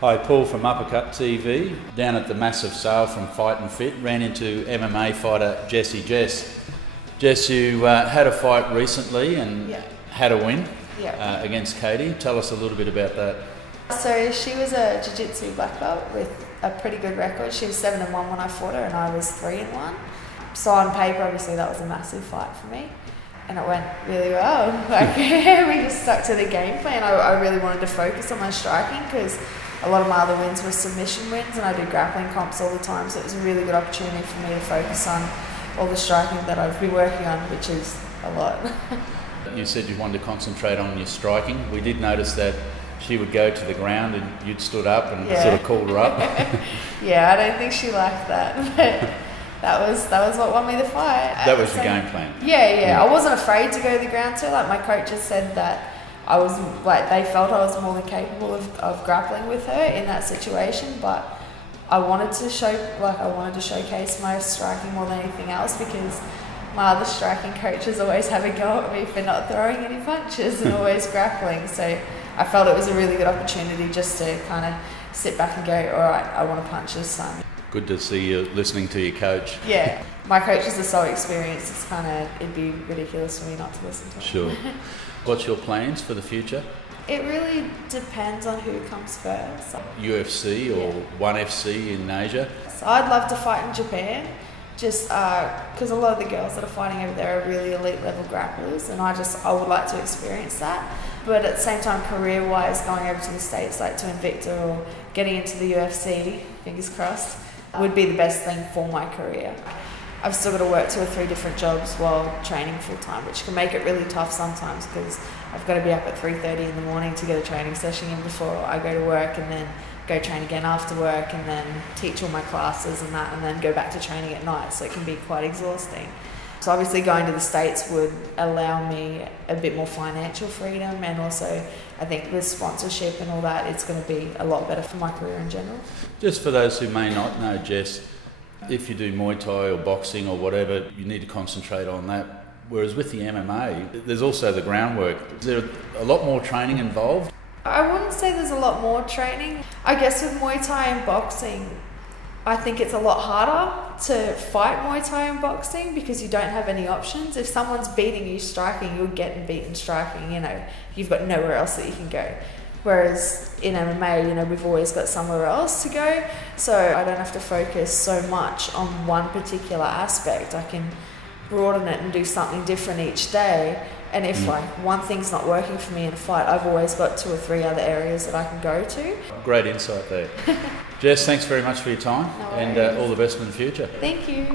Hi, Paul from Uppercut TV. Down at the massive sale from Fight and Fit, ran into MMA fighter Jessy Jess. Jess, you had a fight recently and had a win against Katie. Tell us a little bit about that. So she was a jiu-jitsu black belt with a pretty good record. She was 7-1 when I fought her and I was 3-1. So on paper, obviously that was a massive fight for me. And it went really well. Like, we just stuck to the game plan. I really wanted to focus on my striking because a lot of my other wins were submission wins and I do grappling comps all the time. So it was a really good opportunity for me to focus on all the striking that I've been working on, which is a lot. You said you wanted to concentrate on your striking. We did notice that she would go to the ground and you'd stood up and sort of called her up. Yeah, I don't think she liked that. But that was what won me the fight. That was your game plan? Yeah. I wasn't afraid to go to the ground too. Like, my coaches said that I was, like, they felt I was more than capable of grappling with her in that situation, but I wanted to showcase my striking more than anything else because my other striking coaches always have a go at me for not throwing any punches and always grappling. So I felt it was a really good opportunity just to kind of sit back and go, all right, I want to punch this son. Good to see you listening to your coach. Yeah, my coaches are so experienced, it'd be ridiculous for me not to listen to them. Sure. What's your plans for the future? It really depends on who comes first. UFC or ONE FC in Asia? So I'd love to fight in Japan, just because a lot of the girls that are fighting over there are really elite level grapplers, and I would like to experience that. But at the same time, career-wise, going over to the States, like to Invicta or getting into the UFC, fingers crossed, would be the best thing for my career. I've still got to work 2 or 3 different jobs while training full-time, which can make it really tough sometimes because I've got to be up at 3:30 in the morning to get a training session in before I go to work, and then go train again after work, and then teach all my classes and that, and then go back to training at night, so it can be quite exhausting. So obviously going to the States would allow me a bit more financial freedom, and also I think with sponsorship and all that, it's going to be a lot better for my career in general. Just for those who may not know, Jess, if you do Muay Thai or boxing or whatever, you need to concentrate on that. Whereas with the MMA, there's also the groundwork. Is there a lot more training involved? I wouldn't say there's a lot more training. I guess with Muay Thai and boxing, I think it's a lot harder to fight Muay Thai and boxing because you don't have any options. If someone's beating you striking, you're getting beaten striking, you've got nowhere else that you can go. Whereas in MMA, we've always got somewhere else to go, so I don't have to focus so much on one particular aspect. I can broaden it and do something different each day. And if one thing's not working for me in a fight, I've always got 2 or 3 other areas that I can go to. Great insight there. Jess, thanks very much for your time, and all the best in the future. Thank you.